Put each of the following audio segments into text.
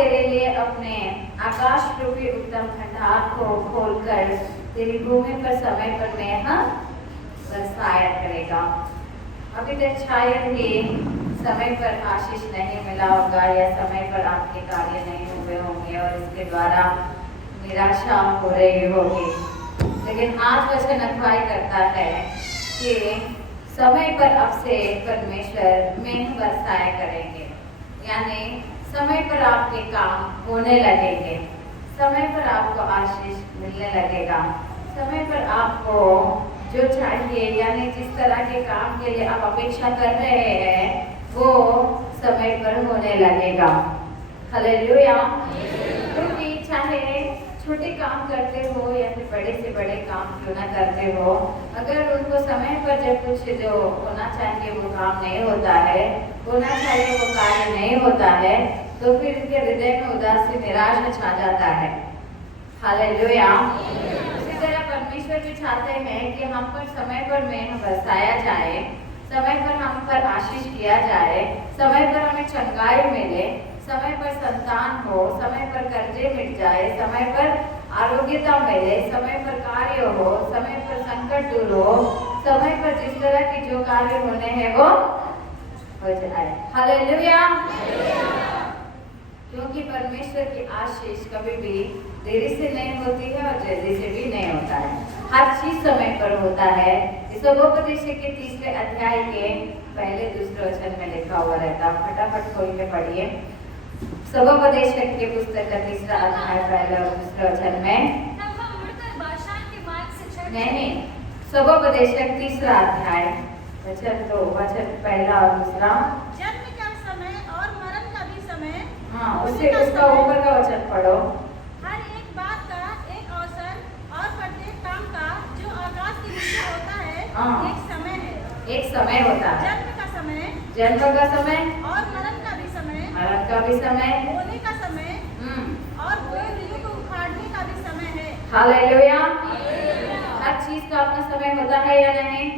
तेरे लिए अपने आकाश रूपी उत्तम भंडार को खोलकर तेरी भूमि पर समय पर मेघ बरसाया करेगा। अभी तक शायद ही समय पर आशीष नहीं मिला होगा या समय पर आपके कार्य नहीं हुए होंगे और इसके द्वारा निराशा हो रही होगी, लेकिन आज वचन अगुवाई करता है कि समय पर अब से परमेश्वर मेघ बरसाया करेंगे, यानी समय पर आपके काम होने लगेंगे, समय पर आपको आशीष मिलने लगेगा, समय पर आपको जो चाहिए यानी जिस तरह के काम के लिए आप अपेक्षा कर रहे हैं वो समय पर होने लगेगा। हालेलुया। क्योंकि चाहे छोटे काम करते हो या फिर बड़े से बड़े काम क्यों ना करते हो, अगर उनको समय पर जब कुछ जो होना चाहिए वो काम नहीं होता है, होना चाहिए वो कार्य नहीं होता है, तो फिर इनके हृदय में उदासी निराशा छा जाता है। हालेलुया। उसी तरह परमेश्वर भी चाहते हैं कि हम पर समय पर मेघ बरसाया जाए, समय पर हम पर आशीष किया जाए, समय पर हमें चंगाई मिले, समय पर संतान हो, समय पर कर्जे मिट जाए, समय पर आरोग्यता मिले, समय पर कार्य हो, समय पर संकट दूर हो, समय पर जिस तरह के जो कार्य होने हैं वो हो जाए। हालेलुया। क्योंकि परमेश्वर की आशीष कभी भी देरी से नहीं होती है और जल्दी से भी नहीं होता है, हर चीज समय पर होता है। सबोपदेश के 3 अध्याय के पहले दूसरे वचन में लिखा हुआ रहता, फटाफट खोल के पढ़िए। सबोपदेश के पुस्तक का 3 अध्याय पहले और दूसरे वचन में नहीं, सबोपदेश 3 अध्याय वचन 2, वचन पहला और दूसरा। जन्म का समय और मरण का भी समय, हाँ, उसे उसका ऊपर का वचन पढ़ो। हर एक बात का एक अवसर और प्रत्येक काम का जो आकाश के नीचे होता है एक समय है। एक समय होता है। जन्म का समय, जन्म का समय और मरण का भी समय, मरण का भी समय, बोने का समय और बोए हुए को उखाड़ने का भी समय है। हालेलुया। हर चीज का अपना समय होता है या नहीं?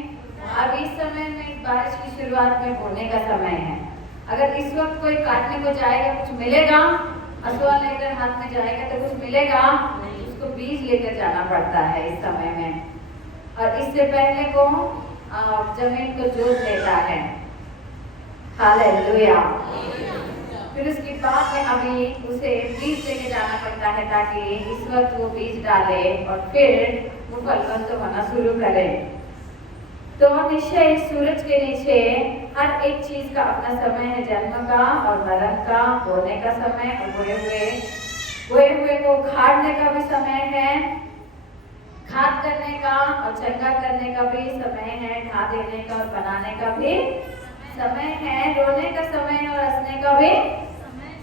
अब इस समय में बारिश की शुरुआत में बोने का समय है। अगर इस वक्त कोई काटने को जाएगा कुछ मिलेगा, हसुआ लेकर हाथ में जाएगा तो कुछ मिलेगा, उसको बीज लेकर जाना पड़ता है इस समय में, और इससे पहले को जमीन को जोत लेता है। हालेलुया। फिर उसके बाद में अभी उसे बीज लेके जाना पड़ता है ताकि इस वक्त वो बीज डाले और फिर वो फलवंत होना शुरू करे। तो नीचे सूरज के नीचे हर एक चीज का अपना समय है, जन्म का और मरण का, बोने का समय और बोए हुए को उखाड़ने का भी समय है, खाद करने का और चंगा करने का भी समय है, ढा देने का और बनाने का भी समय है, रोने का समय और हंसने का भी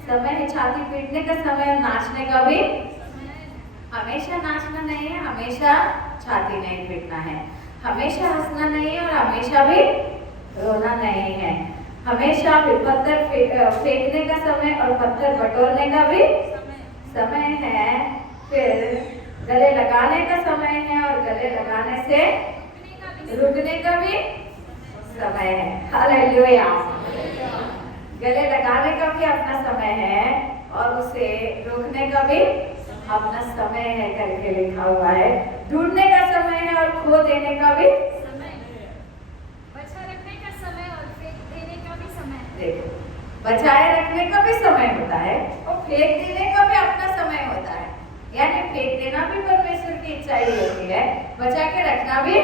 समय है, छाती पीटने का समय और नाचने का भी। हमेशा नाचना नहीं है, हमेशा छाती नहीं पीटना है, हमेशा हंसना नहीं है और हमेशा भी रोना नहीं है, हमेशा पत्थर फेंकने का समय और पत्थर बटोरने का भी समय है, फिर गले लगाने का समय है और गले लगाने से रुकने का भी समय है। हालेलुया। गले लगाने का भी अपना समय है और उसे रोकने का भी अपना समय है करके लिखा हुआ है। ढूंढने का समय है और खो देने का भी समय है, बचा रखने का समय और फेंक देने का भी समय है। देखो, बचाए रखने का भी समय होता है और फेंक देने का भी अपना समय होता है, यानी फेंक देना भी परमेश्वर की इच्छा ही होती है, बचा के रखना भी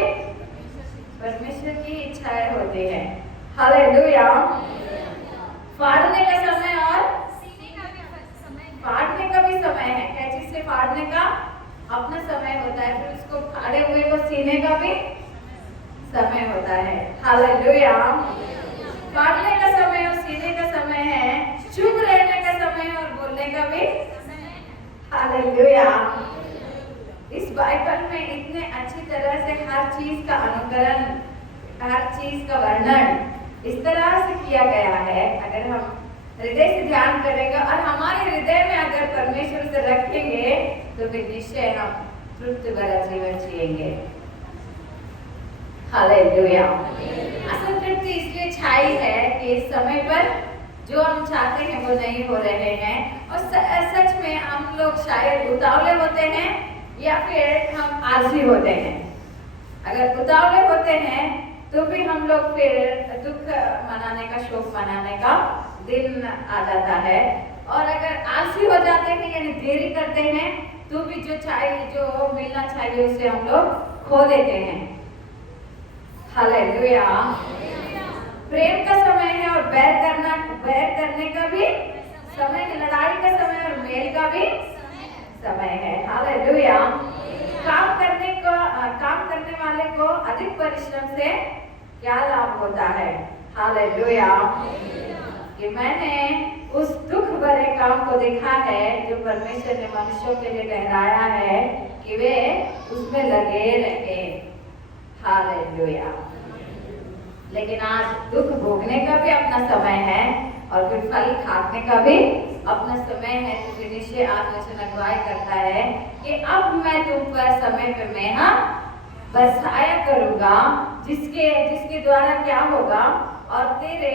परमेश्वर की इच्छाएं होती है। हालेलुया। फाड़ने का समय और सीने का भी समय है। फाड़ने का भी समय है, कैंची से फाड़ने का अपना समय होता है, फिर उसको फाड़े हुए को सीने का भी समय होता है। हालेलुया। फाड़ने का समय और सीने का समय है, चुप रहने का समय और बोलने का भी। हालेलुया। इस बाइबल में इतने अच्छी तरह से हर चीज का अनुकरण, हर चीज का वर्णन इस तरह से किया गया है। अगर हम हृदय से ध्यान करेंगे और हमारे हृदय में अगर परमेश्वर से रखेंगे तो फिर निश्चय हम तृप्ति भरा जीवन जिएंगे। हालेलुया। असल तृप्ति इसलिए छाई है कि इस समय पर जो हम चाहते हैं वो नहीं हो रहे हैं, और शायद उतावले होते हैं या फिर हम आलसी होते हैं। अगर उतावले होते हैं तो भी हम लोग फिर दुख मनाने का, शोक मनाने का दिन आ जाता है। और अगर आलसी हो जाते हैं यानी देरी करते हैं तो भी जो चाहिए, जो मिलना चाहिए उसे हम लोग खो देते हैं। हालेलुया। प्रेम का समय है और बैर करने का भी समय है, लड़ाई का समय और मेल का भी समय है। हालेलुया। काम करने वाले को अधिक परिश्रम से क्या लाभ होता है? हालेलुया। कि मैंने उस दुख भरे काम को देखा है जो परमेश्वर ने मनुष्यों के लिए ठहराया है कि वे उसमें लगे रहे। हालेलुया। लेकिन आज दुख भोगने का भी अपना समय है और फिर फल खाने का भी अपना समय है। तो फिर निश्चय आत्मवचन अगुवाई करता है कि अब मैं तुम पर समय पे मेरा बरसाया करूंगा, जिसके द्वारा क्या होगा, और तेरे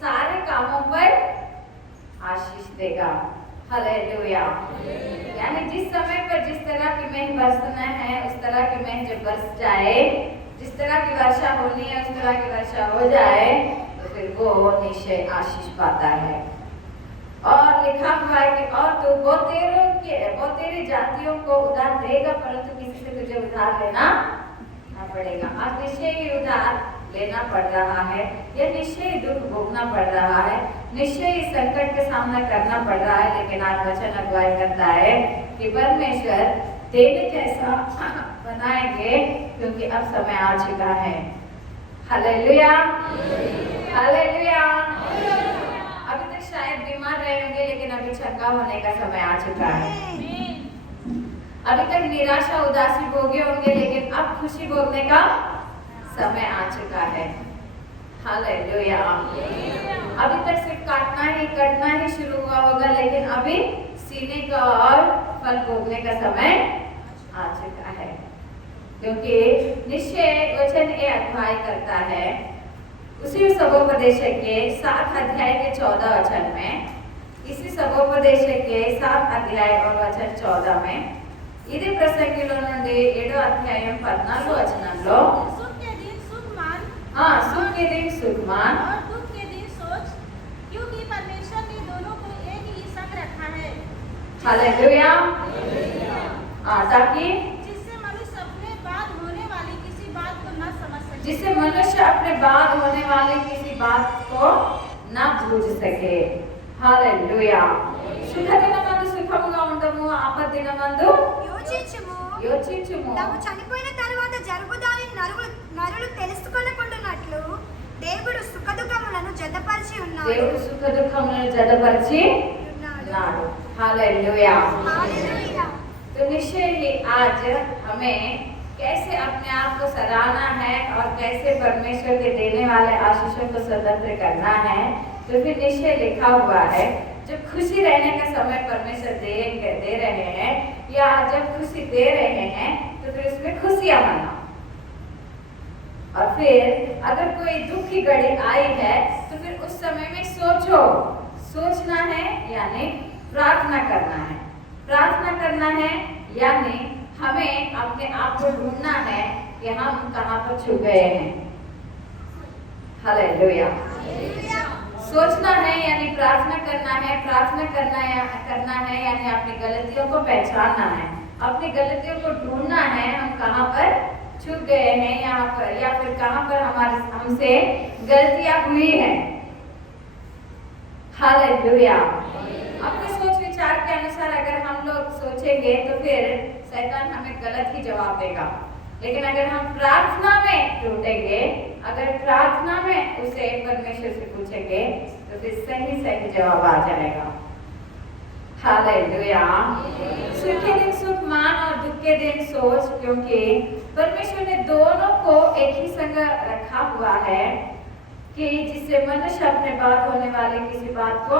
सारे कामों पर आशीष देगा। हालेलुया। यानी जिस समय पर जिस तरह की मेघ बरसना है उस तरह की मेघ जब बरस जाए, जिस तरह की वर्षा होनी है उस तरह की वर्षा हो जाए तो फिर वो निश्चय आशीष पाता है। और लिखा हुआ है कि और तो वो तेरी जातियों को उधार देगा, परंतु किसी से तुझे उधार लेना पड़ेगा। आज निश्चय ही उधार लेना पड़ रहा है, या निश्चय ही दुख भोगना पड़ रहा है, निश्चय ही संकट का सामना करना पड़ रहा है। लेकिन आज वचन अगुवाई करता है कि परमेश्वर देने जैसा बनाएंगे, क्योंकि अब समय आ चुका है। हालेलुया। हालेलुया। अभी तक शायद बीमार रहे होंगे, लेकिन अभी चंगा होने का समय आ चुका है। अभी तक निराशा उदासी भोगे होंगे, लेकिन अब खुशी भोगने का समय आ चुका है। हालेलुया। अभी तक सिर्फ कटना ही शुरू हुआ होगा, लेकिन अभी सीने का और फल भोगने का समय आ चुका है। क्योंकि निश्चय वचन ये अगुवाई करता है उसी सबोपदेश के 7 अध्याय के 14 वचन में, इसी सबोपदेश के 7 अध्याय और वचन 14 में ఇది ప్రసంగిలో నుండి 7వ అధ్యాయం 14వ వచనంలో सुख के दिन सुख मान, सुख के दिन सुख मान और दुख के दिन सोच, क्योंकि परमेश्वर ने दोनों को एक ही संग रखा है। हालेलुया। ताकि जिससे मनुष्य अपने बाद होने वाली किसी बात को न समझ सके, जिससे मनुष्य अपने बाद होने वाली किसी बात को न बूझ सके। हालेलुया। సుఖ దినమందు సుఖముగా ఉండము, ఆపద దినమందు యోచించుము. తాము చనిపోయిన తరువాత జరుగు దానిని నరులు తెలుసుకొనకుండునట్లు దేవుడు సుఖ దుఃఖములను జతపరిచి ఉన్నాడు. దేవుడు సుఖ దుఃఖములను జతపరిచి ఉన్నాడు. हालेलुया। तो निश्चय ही आज हमें कैसे अपने आप को सराहना है और कैसे परमेश्वर के देने वाले आशीषों को स्वतंत्र करना है। तो फिर निश्चय लिखा हुआ है जब खुशी रहने का समय परमेश्वर दे रहे हैं, या जब खुशी दे रहे हैं तो फिर उसमें खुशियां मनाओ। और फिर अगर कोई दुख की घड़ी आई है तो फिर उस समय में सोचना है यानी प्रार्थना करना है। प्रार्थना करना है यानी हमें अपने आप को ढूंढना है कि हम कहाँ पर छू गए हैं। हालेलुया। सोचना है यानी प्रार्थना करना है, करना है यानी अपनी गलतियों को पहचानना है, अपनी गलतियों को ढूंढना है, हम कहाँ पर चूक गए हैं यहाँ पर, या फिर कहाँ पर हमसे गलतियां हुई हैं। हालेलुया। अपने सोच विचार के अनुसार अगर हम लोग सोचेंगे तो फिर शैतान हमें गलत ही जवाब देगा, लेकिन अगर हम प्रार्थना में ढूंढेंगे, अगर प्रार्थना में उसे परमेश्वर से पूछेंगे तो फिर सही जवाब आ जाएगा। हालेलुया। सुख के दिन सुख मान और दुख के दिन सोच, क्योंकि परमेश्वर ने दोनों को एक ही संग रखा हुआ है कि जिससे मनुष्य अपने बाद होने वाले किसी बात को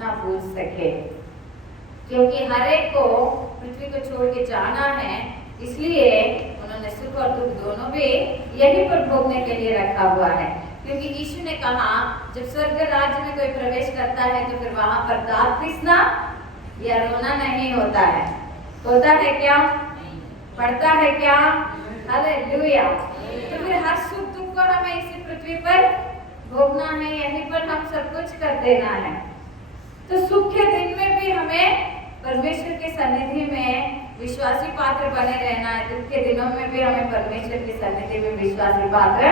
ना भूल सके। क्योंकि हर एक को पृथ्वी को छोड़ के जाना है, इसलिए उन्होंने सुख और दुख दोनों भी यहीं पर भोगने के लिए रखा हुआ है। क्योंकि यीशु ने कहा जब स्वर्ग राज्य में कोई प्रवेश करता है तो फिर वहां पर दांत पीसना या रोना नहीं होता है। होता है क्या? पड़ता है क्या? हालेलुया। तो फिर हर सुख दुख को हमें इसी पृथ्वी पर भोगना है, यहीं पर हम सब कुछ कर देना है। तो सुख के दिन में भी हमें परमेश्वर की सन्निधि में विश्वासी पात्र बने रहना है। दुख के दिनों में भी हमें परमेश्वर की सन्निधि में विश्वासी पात्र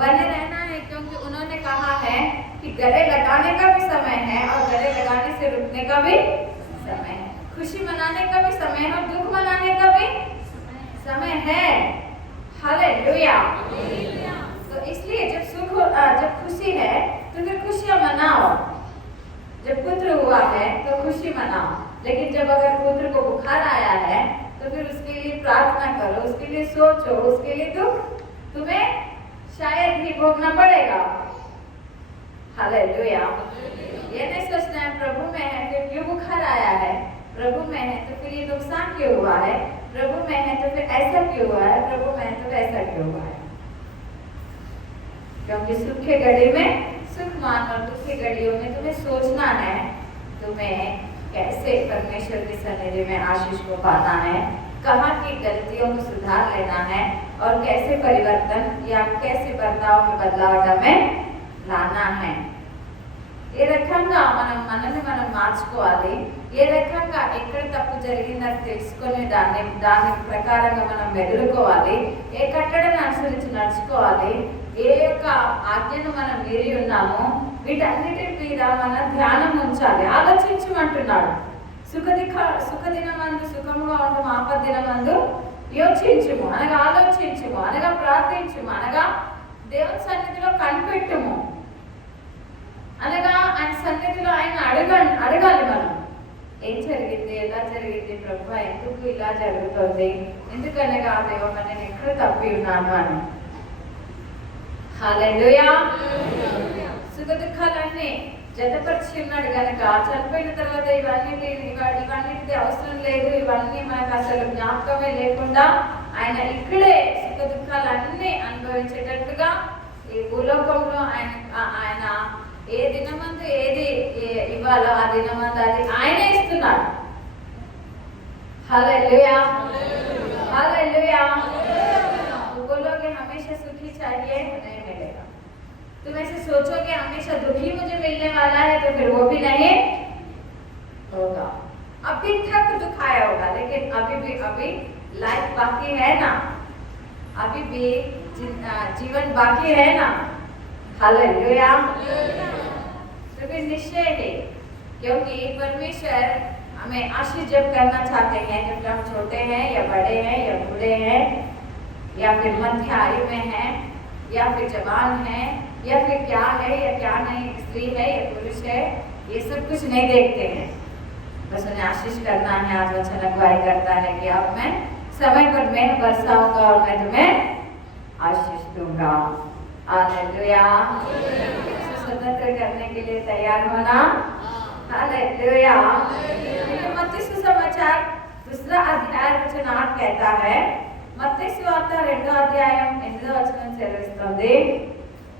बने रहना है, क्योंकि उन्होंने कहा है कि गले लगाने का भी समय है और गले लगाने से रुकने का भी समय है, खुशी मनाने का भी समय है और दुख मनाने का भी समय है। हालेलुया। तो इसलिए जब खुशी है तो फिर खुशियां मनाओ। जब पुत्र हुआ है तो खुशी मनाओ, लेकिन जब अगर पुत्र को बुखार आया है तो फिर उसके लिए प्रार्थना करो, उसके लिए सोचो, उसके लिए दुख तुम्हें शायद ही भोगना पड़ेगा। हालेलुया। ये नहीं सोचना है प्रभु में है फिर क्यों बुखार आया है, प्रभु में है तो फिर ये नुकसान क्यों हुआ है, प्रभु में है तो फिर ऐसा क्यों हुआ है, प्रभु में है तो ऐसा क्यों हुआ है। क्योंकि सुख के घड़ी में सुख मान और दुख की घड़ियों में तुम्हें सोचना है तुम्हें कैसे परमेश्वर की सन्निधि में आशीष को पाना है, कहाँ की गलतियों को सुधार लेना है और कैसे परिवर्तन या कैसे बर्ताव में बदलाव हमें लाना है। ఈ రకంగా మనల్ని మనం మార్చుకోవాలి। ఏ రకంగా ఎక్కడ తప్పు జరిగిందని తెలుసుకొని దాని ప్రకారంగా మనం మెదులుకోవాలి। ఏ కట్టడను అనుసరించి నడుచుకోవాలి। ఏ యొక్క ఆజ్ఞను మనం మీరి ఉన్నామో వీటన్నిటి మీద మన ధ్యానం ఉంచాలి, ఆలోచించమంటున్నాడు। సుఖదినమందు సుఖముగా ఉండము, ఆపద్దినమందు యోచించుము అనగా ఆలోచించుము అనగా ప్రార్థించుము అనగా దేవుని సన్నిధిలో కనిపెట్టుము అనగా ఆయన సన్నిధిలో ఆయన అడగాలి మనం ఏం జరిగింది, ఎలా జరిగింది ప్రభు, ఎందుకు ఇలా జరుగుతుంది, ఎందుకనగా దేవా నేను ఎక్కడ తప్పి ఉన్నాను అని। హల్లెలూయా। సుఖ దుఃఖాలన్నీ జతపరిచి ఉన్నాడు కనుక చనిపోయిన తర్వాత ఇవన్నిటిది అవసరం లేదు, ఇవన్నీ మనకు అసలు జ్ఞాపకమే లేకుండా ఆయన ఇక్కడే సుఖ దుఃఖాలన్నీ అనుభవించేటట్టుగా ఈ భూలోకంలో ఆయన ఏ దినమందు ఏది ఇవ్వాలో ఆ దినమందు అది ఆయనే ఇస్తున్నాడు। हालेलुया। हालेलुया। तो बोलोगे हमेशा सुखी चाहिए, नहीं मिलेगा। तुम ऐसे सोचोगे हमेशा दुखी मुझे मिलने वाला है तो फिर वो भी नहीं होगा। अभी तक दुखाया होगा लेकिन अभी लाइफ बाकी है ना, अभी भी जीवन बाकी है ना। हालेलुया। तो फिर निश्चय है, क्योंकि परमेश्वर हमें आशीष जब करना चाहते हैं, जब हम छोटे हैं या बड़े हैं या बूढ़े हैं या फिर मध्य आयु में हैं या फिर जवान हैं या फिर क्या है या क्या नहीं, स्त्री है या पुरुष है, ये सब कुछ नहीं देखते हैं। बस उन्हें आशीष करना है। आज वचन अगुवाई करता है कि अब मैं समय पर मैं बरसाऊंगा और मैं तुम्हें आशीष दूंगा। हालेलुया। स्वतंत्र करने के लिए तैयार होना। हालेलुया। मत्ती सुसमाचार 2 अध्याय वचन 8 कहता है, మత్తయి సువార్త 2వ అధ్యాయం 8వ వచనం చదివిస్తుంది।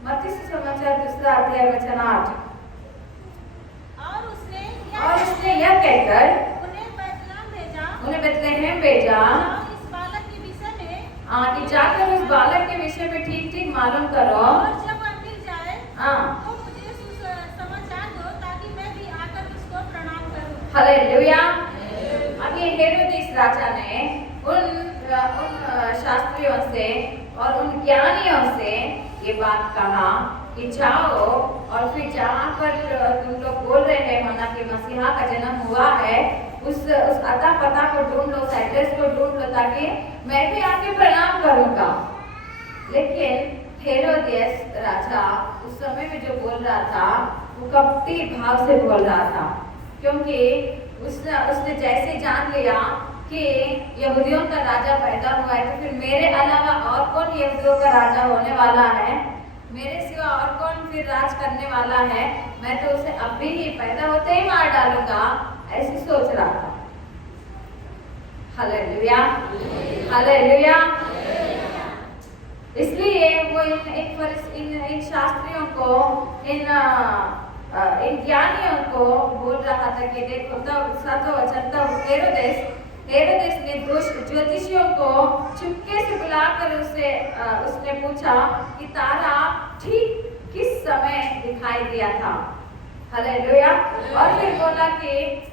మత్తయి సుసమాచాर 2 अध्याय वचन 8। और उसने यह कहकर उन्हें बेतलेहम भेजा इस बालक के विषय में कि जाकर उस बालक के विषय में ठीक ठीक मालूम करो और जब वह मिल जाए तो मुझे समाचार दो ताकि मैं भी आकर उसको प्रणाम करूं। हालेलुया। अब ये हेरोदेस राजा ने उन शास्त्रियों से और उन ज्ञानियों से ये बात कहा कि जाओ और फिर जहाँ पर तुम लोग बोल रहे हैं माना कि मसीहा का जन्म हुआ है, उस अता पता को ढूंढ लो, उस एड्रेस को ढूंढ लो ताकि मैं भी आके प्रणाम करूंगा। लेकिन हेरोदेस राजा उस समय में जो बोल रहा था वो कपटी भाव से बोल रहा था, क्योंकि उसने जैसे जान लिया कि यहूदियों का राजा पैदा हुआ है तो फिर मेरे अलावा और कौन यहूदियों का राजा होने वाला है, मेरे सिवा और कौन फिर राज करने वाला है, मैं तो उसे अभी ही पैदा होते ही मार डालूंगा, ऐसी सोच रहा था। हालेलुया। हालेलुया। इसलिए वो इन शास्त्रियों को, इन इन ज्ञानियों को बोल रहा था कि देखो, तब 7वां वचन, तब हेरोदेस ने ज्योतिषियों को चुपके से बुलाकर उसने पूछा कि तारा ठीक किस समय दिखाई दिया था। हालेलुया। और फिर बोला कि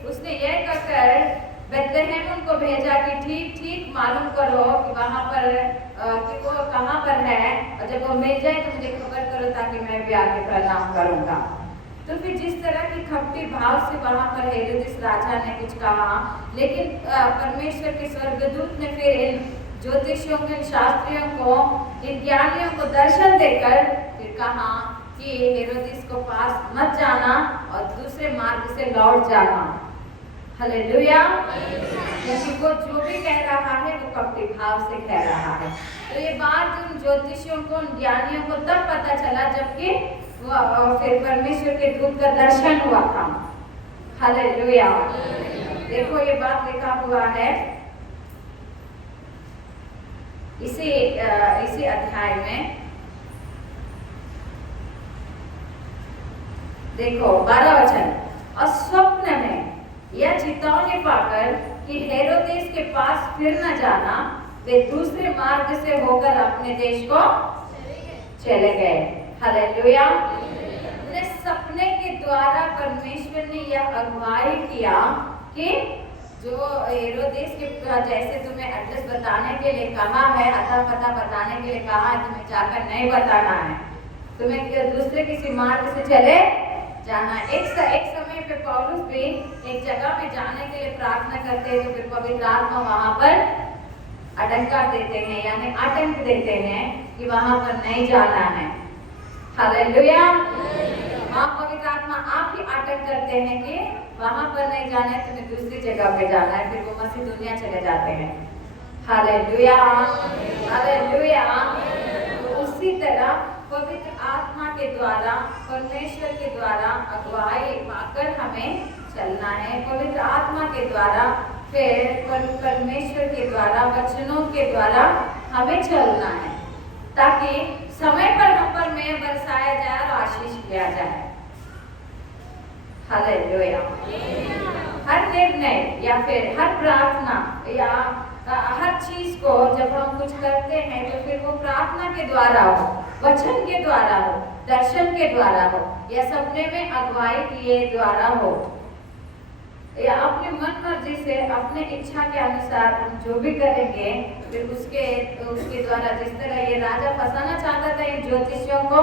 उसने यह कहकर बेथलेहम उनको भेजा कि ठीक मालूम करो कि वहाँ पर कि वो कहाँ पर है, और जब वो मिल जाए तो मुझे खबर करो ताकि मैं भी आके प्रणाम करूँगा। तो फिर जिस तरह की खपटी भाव से वहाँ पर हेरोदेस राजा ने कुछ कहा, लेकिन परमेश्वर के स्वर्गदूत ने फिर इन ज्योतिषियों के शास्त्रियों को, इन ज्ञानियों को दर्शन देकर फिर कहा कि हेरोदेस को पास मत जाना और दूसरे मार्ग से लौट जाना। हालेलुया। क्योंकि वो जो भी कह रहा है वो कपटी भाव से कह रहा है। तो ये बात उन ज्योतिषियों को, उन ज्ञानियों को तब पता चला जबकि फिर परमेश्वर के दूत का दर्शन हुआ था। हालेलुया। देखो ये बात लिखा हुआ है इसी अध्याय में, देखो 12 वचन, और स्वप्न में यह चेतावनी पाकर कि हेरोदेस के पास फिर न जाना, वे दूसरे मार्ग से होकर अपने देश को चले गए। हालेलुया। सपने के द्वारा परमेश्वर ने यह अगुवाई किया कि जो हेरोदेस के जैसे तुम्हें एड्रेस बताने के लिए कहा है, अता पता बताने के लिए कहा है, तुम्हें जाकर नहीं बताना है, तुम्हें दूसरे किसी मार्ग से चले जाना। एक समय पे पौलुस भी एक जगह में जाने के लिए प्रार्थना करते हैं, तो फिर पवित्र आत्मा वहां पर आटंक देते हैं, यानी आतंक देते हैं कि वहां पर नहीं जाना है। हालेलुया। वहाँ पवित्र आत्मा आप ही आटंक करते हैं कि वहां पर नहीं जाना है, तुम्हें दूसरी जगह पे जाना है, फिर वो मसीदोनिया चले जाते हैं। हालेलुया। हालेलुया। तो उसी तरह पवित्र आत्मा के द्वारा, परमेश्वर के द्वारा अगुवाई पाकर हमें चलना है। पवित्र आत्मा के द्वारा, फिर परमेश्वर के द्वारा, वचनों के द्वारा हमें चलना है, ताकि समय पर हम पर में बरसाया जाए और आशीष किया जाए। हालेलुया। हर निर्णय या फिर हर प्रार्थना या हर चीज को जब हम कुछ करते हैं तो फिर वो प्रार्थना के द्वारा हो, वचन के द्वारा हो, दर्शन के द्वारा हो, या सपने में अगुवाई किए द्वारा हो, या अपने मन मर्जी से अपने इच्छा के अनुसार हम जो भी करेंगे, फिर उसके द्वारा, जिस तरह ये राजा फंसाना चाहता था इन ज्योतिषियों को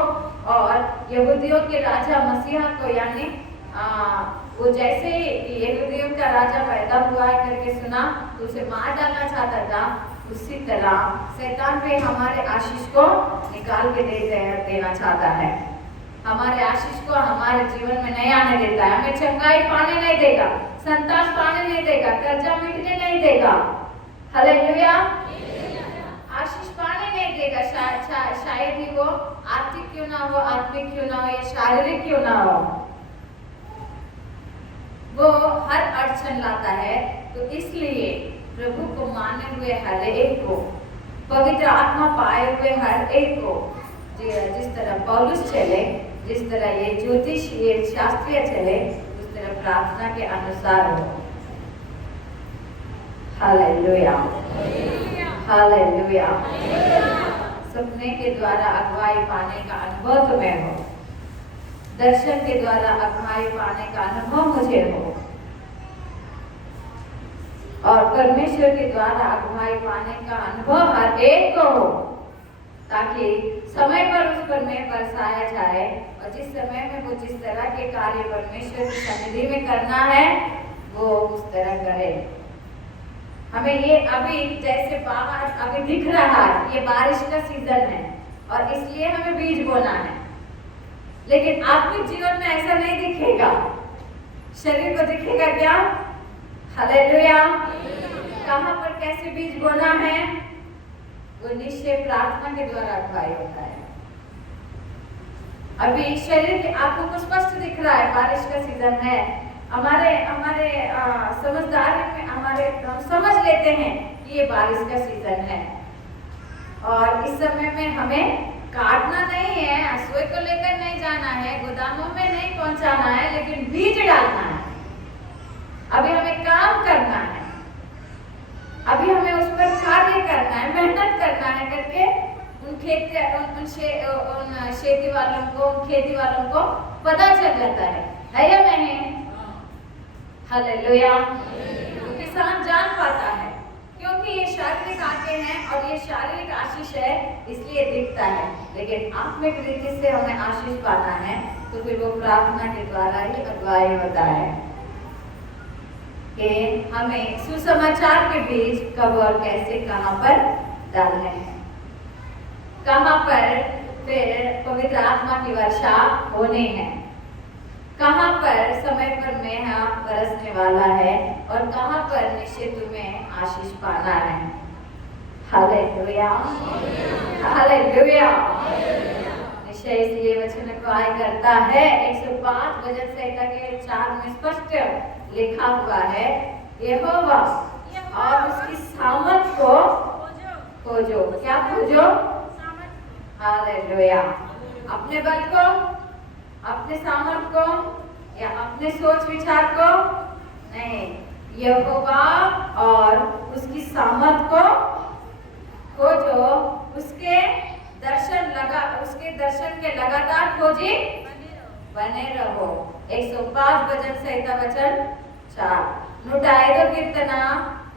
और यहूदियों के राजा मसीहा को, यानी वो जैसे यहूदियों का राजा पैदा हुआ है करके सुना तो उसे मार डालना चाहता था, उसी तरह शैतान भी हमारे आशीष को निकाल के देना चाहता है। हमारे आशीष को हमारे जीवन में नहीं आने देता है, हमें चंगाई पाने नहीं देगा, संतान पाने नहीं देगा, कर्जा मिटने नहीं देगा। हालेलुया। आशीष पाने नहीं देगा, शायद ही वो आर्थिक क्यों ना हो, आत्मिक क्यों ना हो, या शारीरिक क्यों ना हो, वो हर अड़चन लाता है। तो इसलिए प्रभु को माने हुए हर एक को, पवित्र आत्मा पाए हुए हर एक को, जिस तरह पौलुस चले, जिस तरह ये ज्योतिष ये शास्त्रीय चले, उस तरह प्रार्थना के अनुसार हो। हालेलुया। हालेलुया। सपने के द्वारा अगुवाई पाने का अनुभव तुम्हें हो, दर्शन के द्वारा अगुवाई पाने का अनुभव मुझे हो, और परमेश्वर के द्वारा अगुवाई पाने का अनुभव हर एक को हो, ताकि समय पर उस पर में बरसाया जाए, और जिस समय में वो जिस तरह के कार्य परमेश्वर की सन्निधि में करना है वो उस तरह करे। हमें ये अभी जैसे बाहर अभी दिख रहा है, ये बारिश का सीजन है और इसलिए हमें बीज बोना है, लेकिन आत्मिक जीवन में ऐसा नहीं दिखेगा। शरीर को दिखेगा क्या? हालेलुया। कहाँ पर कैसे बीज बोना है, वो निश्चय प्रार्थना के द्वारा अगुवाई होता है। अभी शरीर की आंखों को स्पष्ट दिख रहा है, बारिश का सीजन है, हमारे समझदारी में हम समझ लेते हैं कि ये बारिश का सीजन है, और इस समय में हमें काटना नहीं है, हंसुए को लेकर नहीं जाना है, गोदामों में नहीं पहुंचाना है, लेकिन बीज डालना है। अभी हमें काम करना है, अभी हमें उस पर कार्य करना है, मेहनत करना है करके उन खेती वालों को पता चल जाता है या नहीं? हालेलुया। तो किसान जान पाता है, क्योंकि ये शारीरिक आंखें हैं और ये शारीरिक आशीष है, इसलिए दिखता है। लेकिन आत्मिक रीति से हमें आशीष पाना है तो फिर वो प्रार्थना के द्वारा ही अगुवाई होता है कि हमें सुसमाचार के बीज कब और कैसे कहां पर डालने हैं, कहां पर फिर पवित्र आत्मा की वर्षा होनी है, कहां पर समय पर मेहा बरसने वाला है और कहां पर निश्चित तुम्हें आशीष पाना है। Hallelujah, hallelujah. निश्चय इसलिए वचन अगुवाई करता है। 105 वचन संहिता के 4 में स्पष्ट लिखा हुआ है, यहोवा और उसकी सामर्थ को खोजो। क्या खोजो? हालेलुया। अपने बल को, अपने सामर्थ को या अपने सोच विचार को नहीं, यहोवा और उसकी सामर्थ को खोजो, उसके दर्शन के लगातार खोजी बने रहो। 105 वचन संहिता वचन 4 105 కీర్తన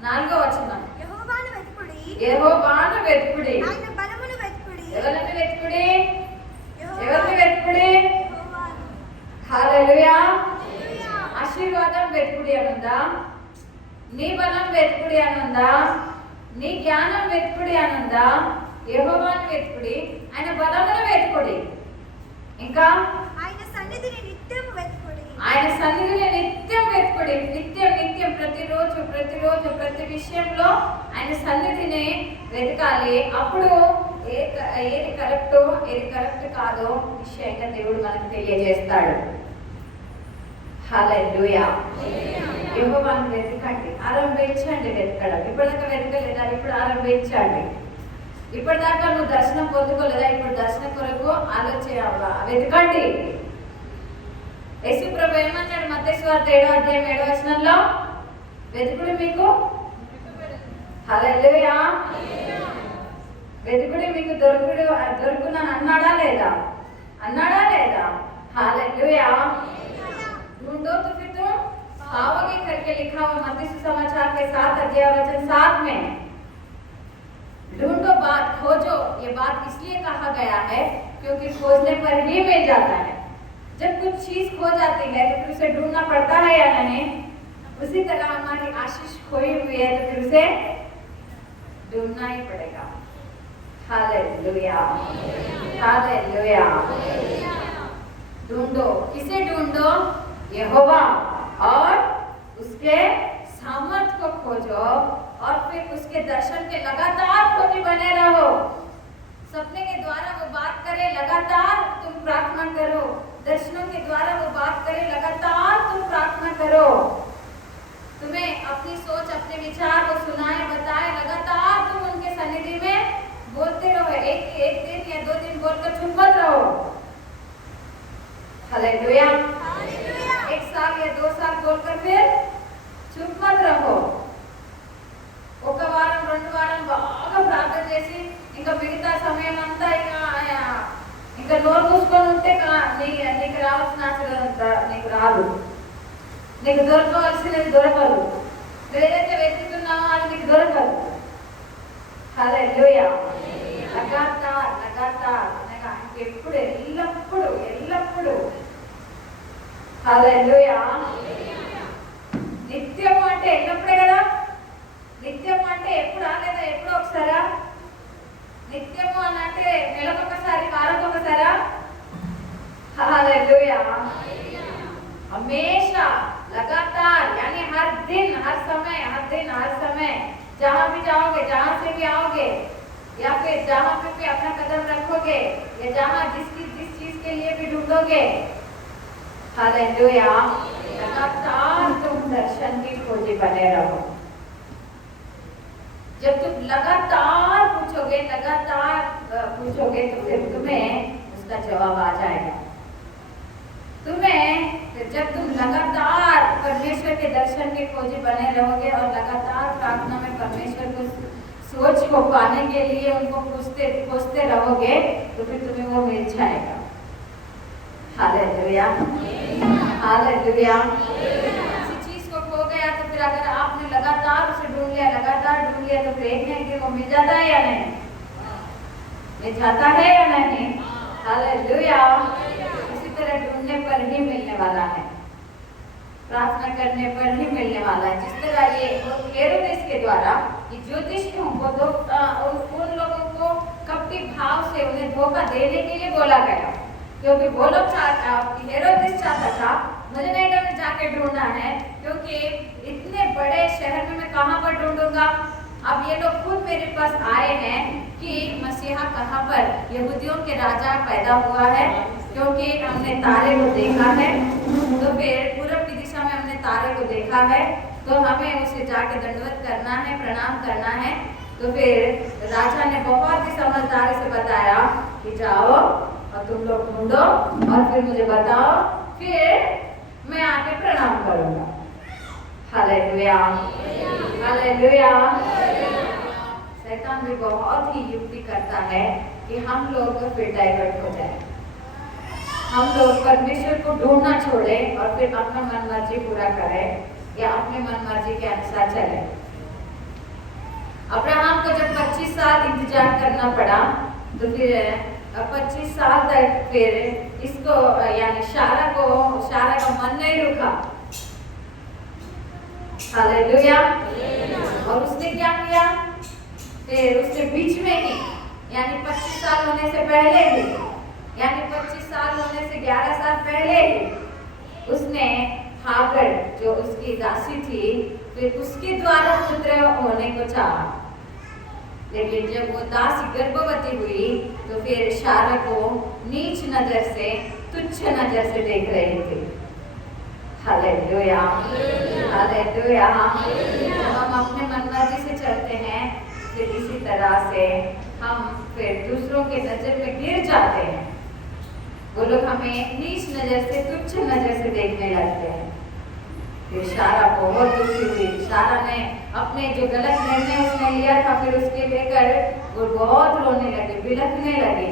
4వ వచనం. యెహోవాను వెతుకుడి, యెహోవాను వెతుకుడి, ఆయన బలమును వెతుకుడి. ఎవరిని వెతుకుడి? ఎవరిని వెతుకుడి? యెహోవాను. హల్లెలూయా. హల్లెలూయా. ఆశీర్వాదం వెతుకుడి అనుందా? నీ బలం వెతుకుడి అనుందా? నీ జ్ఞానం వెతుకుడి అనుందా? యెహోవాను వెతుకుడి, ఆయన బలమును వెతుకుడి, ఇంకా ఆయన సన్నిధిని నిత్యం వెతుకుడి. ఆయన సన్నిధిని నిత్యం వెతుకుడి. నిత్యం నిత్యం ప్రతిరోజు ప్రతిరోజు ప్రతి విషయంలో ఆయన సన్నిధిని వెతకాలి. అప్పుడు ఏది కరెక్టో ఏది కరెక్ట్ కాదో నిశ్చయంగా దేవుడు మనకు తెలియజేస్తాడు. హల్లెలూయా. యెహోవాను వెతకండి, ఆరంభించండి వెతకడం. ఇప్పటిదాకా వెతకలేదా? ఇప్పుడు ఆరంభించండి. ఇప్పటిదాకా నువ్వు దర్శనం పొందుకోలేదా? ఇప్పుడు దర్శనం కొరకు వెతకండి. యేసు ప్రభు ఏమన్నాడు? మత్తయి సువార్త 7వ అధ్యాయం 7వ వచనంలో, వెతుకుడి మీకు హల్లెలూయా, వెతుకుడి మీకు దొరుకును అన్నాడా లేదా? అన్నాడా లేదా? హల్లెలూయా. ढूंढो तो फिर तुम पाओगे करके लिखा हुआ मत्ती सुसमाचार के 7 अध्याय वचन 7 में। ढूंढो बात, खोजो। ये बात इसलिए कहा गया है क्योंकि खोजने पर ही मिल जाता है। जब कुछ चीज खो जाती है तो फिर उसे ढूंढना पड़ता है या नहीं? उसी तरह हमारी आशीष खोई हुई है तो फिर उसे ढूंढना ही पड़ेगा। Hallelujah, hallelujah. ढूंढो, किसे ढूंढो? यहोवा और उसके सामर्थ को खोजो और फिर उसके दर्शन के लगातार खोजी बने रहो। सपने के द्वारा वो बात करे, लगातार तुम प्रार्थना करो। दर्शनों के द्वारा वो बात करे, लगातार तुम प्रार्थना करो। तुम्हें अपनी सोच, अपने विचार वो सुनाए, बताए, लगातार तुम उनके सन्निधि में बोलते रहो। एक दिन या 2 दिन बोलकर चुप मत रहो। हालेलुया। 1 साल या 2 साल बोलकर फिर चुप मत रहो. ఒక వారం 2 వారం బాగా ప్రార్థన చేసి ఇంకా మిగతా సమయం అంతా ఇంకా నోరు మూసుకొని ఉంటే నీకు రావాల్సిన ఆశీర్వాదం నీకు రాదు, నీకు దొరకవలసినది దొరకదు, ఏదైతే వెతుకుతున్నావో అది నీకు దొరకదు. హల్లెలూయా. लगातार అనగా ఎప్పుడు ఎల్లప్పుడు హల్లెలూయా. నిత్యం అంటే ఎల్లప్పుడే కదా? నిత్యం అంటే ఎప్పుడు లేదా ఎప్పుడో ఒకసారా? నిత్యము అని అంటే నెలకొకసారి, వారంకొకసారా? हालेलुया। हमेशा लगातार, यानी हर दिन हर समय जहाँ भी जाओगे, जहाँ से भी आओगे या फिर जहाँ पे भी अपना कदम रखोगे या जहाँ जिस चीज के लिए भी ढूंढोगे, हालेलुया, लगातार तुम दर्शन की खोजी बने रहो। जब तुम लगातार पूछोगे, लगातार पूछोगे तो फिर तुम्हें उसका जवाब आ जाएगा। तुम्हें जब तुम लगातार परमेश्वर के दर्शन के खोजी बने रहोगे और लगातार प्रार्थना में परमेश्वर को सोच को पाने के लिए उनको पूछते रहोगे तो फिर तुम्हें वो मिल जाएगा। Hallelujah, hallelujah. किसी चीज को खो गया तो फिर अगर आपने लगातार उसे ढूंढ लिया तो फिर एक नहीं कि वो मिल जाता है या नहीं, मिल जाता है या नहीं। हालेलुया। इसी तरह ढूंढने पर ही मिलने वाला है, प्रार्थना करने पर ही मिलने वाला है। जिस तरह ये हेरोदेस के द्वारा ये ज्योतिषियों को उन लोगों को कपटी भाव से उन्हें धोखा देने के लिए बोला गया, क्योंकि वो लोग हेरोदेस चाहता था मुझे नैडा में जाके ढूंढना है, क्योंकि इतने बड़े शहर में मैं कहाँ पर ढूंढूंगा। अब ये लोग खुद मेरे पास आए हैं कि मसीहा कहाँ पर यहूदियों के राजा पैदा हुआ है, क्योंकि हमने तारे को देखा है। तो फिर पूरब की दिशा में हमने तारे को देखा है, तो हमें उसे जाके दंडवत करना है, प्रणाम करना है। तो फिर राजा ने बहुत ही समझदारी से बताया कि जाओ और तुम लोग ढूंढो और फिर मुझे बताओ, फिर मैं आके प्रणाम करूंगा। Hallelujah, hallelujah. शैतान भी बहुत ही युक्ति करता है कि हम लोग फिर डाइवर्ट हो जाए, हम लोग परमेश्वर को ढूंढना छोड़े और फिर अपना मन मर्जी पूरा करें या अपने मन मर्जी के अनुसार चले। अब्राहम को जब 25 साल इंतजार करना पड़ा तो फिर 25 साल तक फिर इसको यानी शारा का मन नहीं रुका। हालेलुया। और उसने क्या किया, फिर उसके बीच में ही यानी 25 साल होने से पहले ही, यानी 25 साल होने से 11 साल पहले ही उसने हागर जो उसकी दासी थी फिर उसके द्वारा पुत्र होने को चाहा। लेकिन जब वो दासी गर्भवती हुई तो फिर शारा को नीच नजर से, तुच्छ नजर से देख रही थी। Hallelujah, hallelujah. जब हम अपने मनमर्जी से चलते हैं फिर इसी तरह से हम फिर दूसरों के नजर में गिर जाते हैं। वो लोग हमें नीच नजर से, तुच्छ नजर से देखने लगते हैं। फिर शारा बहुत दुखी हुई। शारा ने अपने जो गलत निर्णय उसने लिया था फिर उसके लेकर वो बहुत रोने लगी, बिलखने लगी।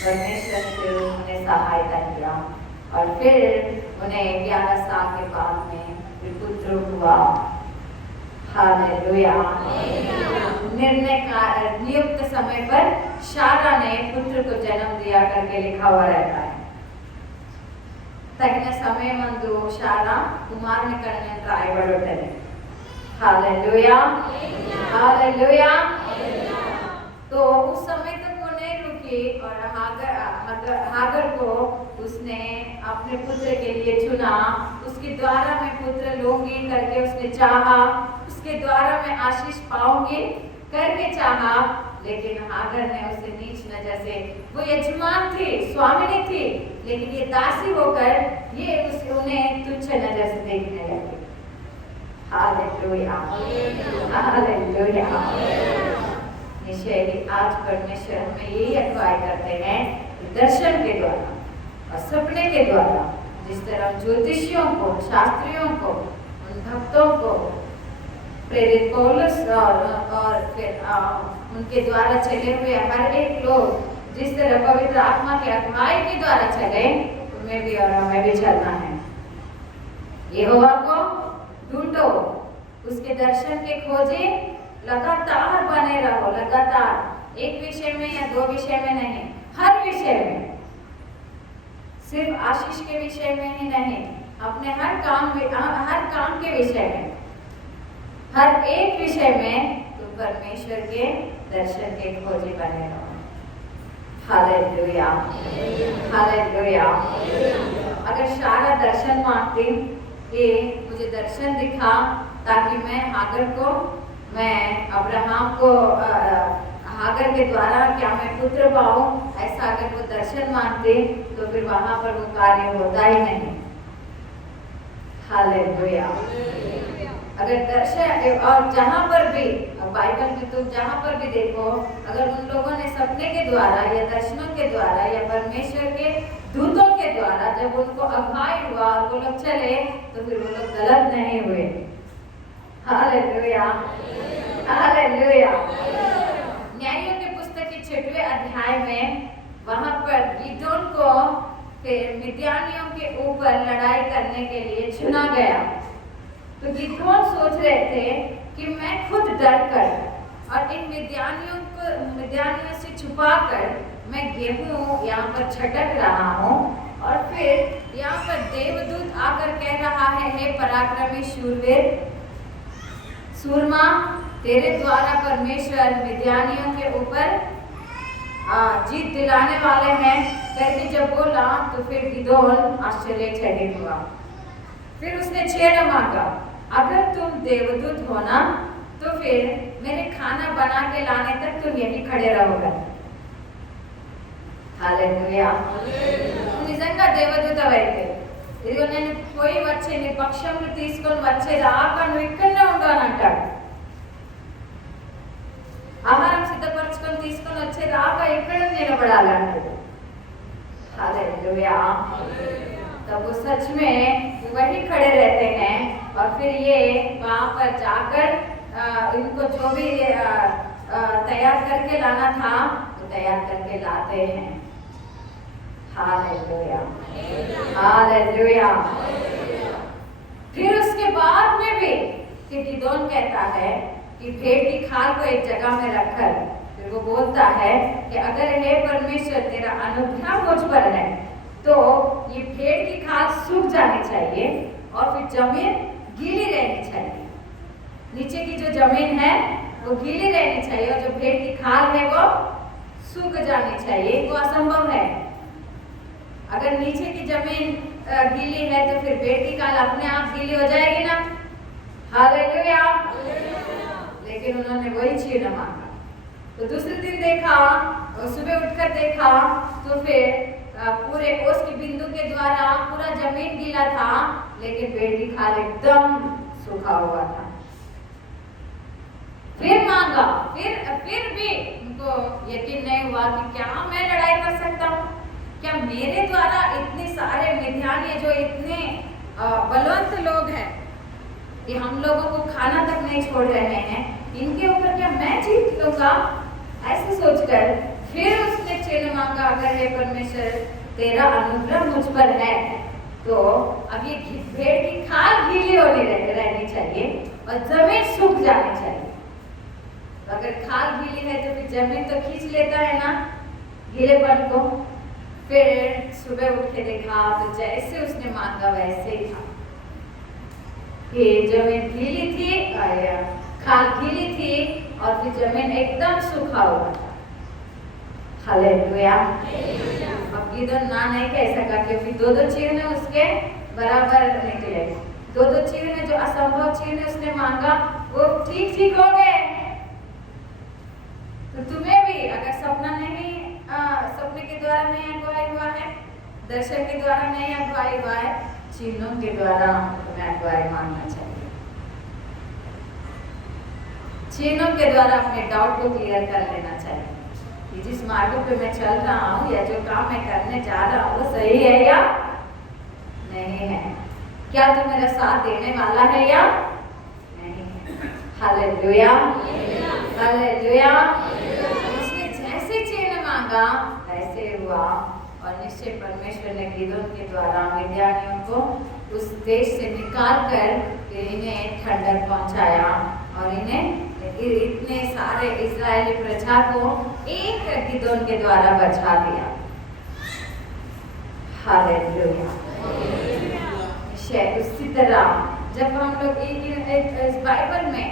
परमेश्वर ने फिर उन्हें सहायता किया और फिर उन्हें 11 साल के बाद में फिर पुत्र हुआ। हालेलुया। निर्णय का नियुक्त समय पर शारा ने पुत्र को जन्म दिया करके लिखा हुआ रहता है। तगिन समय मंदु शारा कुमारने कणने रायबडुंटदे। Hallelujah, hallelujah. तो उस समय तक वो नहीं रुकी और हागर को उसने अपने पुत्र के लिए चुना। उसके द्वारा मैं पुत्र लूंगी करके उसने चाहा, उसके द्वारा मैं आशीष पाऊंगी करके चाहा। लेकिन हागर ने उसे नीच नजर से, वो यजमान थी, स्वामिनी थी, लेकिन ये दासी होकर ये उन्हें तुच्छ नजर से देखने लगी। Hallelujah, hallelujah. निश्चय आज परमेश्वर हमें यही अगुवाई करते हैं दर्शन के द्वारा और सपने के द्वारा, जिस तरह ज्योतिषियों को, शास्त्रियों को, उन भक्तों को प्रेरित पौलुस और फिर उनके द्वारा चले हुए हर एक लोग जिस तरह पवित्र आत्मा के अगुवाई के द्वारा चले, तुम्हें भी और हमें भी चलना है। यहोवा को ढूंढो, उसके दर्शन के खोजे, लगातार बने रहो, लगातार एक विषय में या दो विषय में नहीं, हर विषय में, सिर्फ आशीष के विषय में ही नहीं, अपने हर काम के विषय में, हर एक विषय में तुम परमेश्वर के दर्शन के खोजी बने रहो। Hallelujah, hallelujah. अगर शारा दर्शन मांगती कि मुझे दर्शन दिखा ताकि मैं हागर को, मैं अब्राहम को हागर के द्वारा क्या मैं पुत्र पाऊं, ऐसा अगर वो दर्शन मांगते तो फिर वहां पर वो कार्य होता ही नहीं। हालेलुया। अगर दर्शन और जहाँ पर भी बाइबल में तुम जहाँ पर भी देखो, अगर उन लोगों ने सपने के द्वारा या दर्शनों के द्वारा या परमेश्वर के दूतों के द्वारा जब उनको अगुवाई हुआ और वो लोग चले, तो फिर वो लोग गलत नहीं हुए। Hallelujah, hallelujah. न्यायों की पुस्तक के 6वें अध्याय में वहां पर गिदोन को फिर मिद्यानियों के ऊपर लड़ाई करने के लिए चुना गया। तो गिदोन सोच रहे थे कि मैं खुद डर कर और इन मिद्यानियों से छुपाकर मैं गेहूं यहाँ पर छटक रहा हूँ, और फिर यहाँ पर देवदूत आकर कह रहा है, हे पराक्रमी शूरवीर, सूरमा, तेरे द्वारा परमेश्वर मिद्यानियों के ऊपर जीत दिलाने वाले हैं करके जब बोला, तो फिर गिदोन आश्चर्यचकित हुआ। फिर उसने चिन्ह मांगा, अगर तुम देवदूत हो ना, तो फिर मेरे खाना बना के लाने तक तुम यहीं खड़े रहोगे। हालेलुया। నిజంగా దేవదూత అయితే ఇదిగో నేను పోయి వచ్చి నీ పక్షంలో తీసుకొని వచ్చేదాకా నువ్వు ఇక్కడనే ఉండు అని అంటాడు. ఆహారం సిద్ధపరచుకొని తీసుకొని వచ్చేదాకా ఇక్కడ నిలబడాలి అంటాడు. हालेलुया। तब वो सच में वही खड़े रहते हैं, और फिर ये वहाँ पर जाकर इनको जो भी तैयार करके लाना था वो तैयार करके लाते हैं। Hallelujah, hallelujah. फिर उसके बाद में भी कि गिदोन कहता है कि भेड़ की खाल को एक जगह में रखकर फिर वो बोलता है कि अगर हे परमेश्वर तेरा अनुग्रह मुझ पर है तो ये भेड़ की खाल सूख जानी चाहिए और फिर जमीन गीली रहनी चाहिए। नीचे की जो जमीन है वो गीली रहनी चाहिए और जो भेड़ की खाल है वो सूख जानी चाहिए। वो असंभव है। अगर नीचे की जमीन गीली है तो फिर भेड़ की खाल अपने आप गीली हो जाएगी ना। हालेलुया। लेकिन उन्होंने वही चिन्ह मांगा। तो दूसरे दिन देखा, सुबह उठकर देखा तो फिर पूरे ओस की बिंदु के द्वारा पूरा जमीन गीला था, लेकिन भेड़ की खाल एकदम सूखा हुआ था। फिर मांगा, फिर भी उनको यकीन नहीं हुआ कि क्या मैं लड़ाई कर सकता हूँ, क्या मेरे द्वारा इतने सारे मिद्यानी जो इतने बलवंत लोग हैं कि हम लोगों को खाना तक नहीं छोड़ रहे हैं, इनके ऊपर क्या मैं जीत लूंगा? ऐसे सोचकर फिर उसने चिन्ह मांगा, अगर हे परमेश्वर तेरा अनुग्रह मुझ पर है तो अब ये भेड़ की खाल गीली होनी रहनी चाहिए और जमीन सूख जानी चाहिए। तो अगर खाल गीली है तो फिर जमीन तो खींच लेता है ना गीलेपन को। फिर सुबह उठ के देखा तो जैसे उसने मांगा वैसे ही था कि जमीन गीली थी, खाल गीली थी और फिर जमीन एकदम सूखा हुआ था। हालेलुया। अब गिदोन ना नहीं कह सका क्योंकि दो चिन्ह उसके बराबर निकले। दो चिन्ह जो असंभव चिन्ह उसने मांगा वो ठीक हो गए। तो तुम्हें भी अगर सपने के द्वारा नहीं अगुवाई हुआ है, दर्शन के द्वारा नहीं अगुवाई हुआ है, चिन्हों के द्वारा तुम्हें अगुवाई मांगना चाहिए। चिन्हों के द्वारा अपने डाउट को क्लियर कर लेना चाहिए कि जिस मार्ग पे मैं चल रहा हूँ या जो काम मैं करने जा रहा हूँ वो सही है या नहीं है, क्या तू मेरा साथ देने वाला है या नहीं है। Hallelujah, hallelujah. उसने जैसे चिन्ह मांगा वैसे हुआ और निश्चय परमेश्वर ने गिदोन के द्वारा मिद्यानियों को उस देश से निकाल कर इन्हें ठंडक पहुंचाया और इन्हें इतने सारे इस्राएली प्रजा को एक गिदोन के द्वारा बचा दिया। हालेलुया। उसी तरह जब हम लोग इस बाइबल में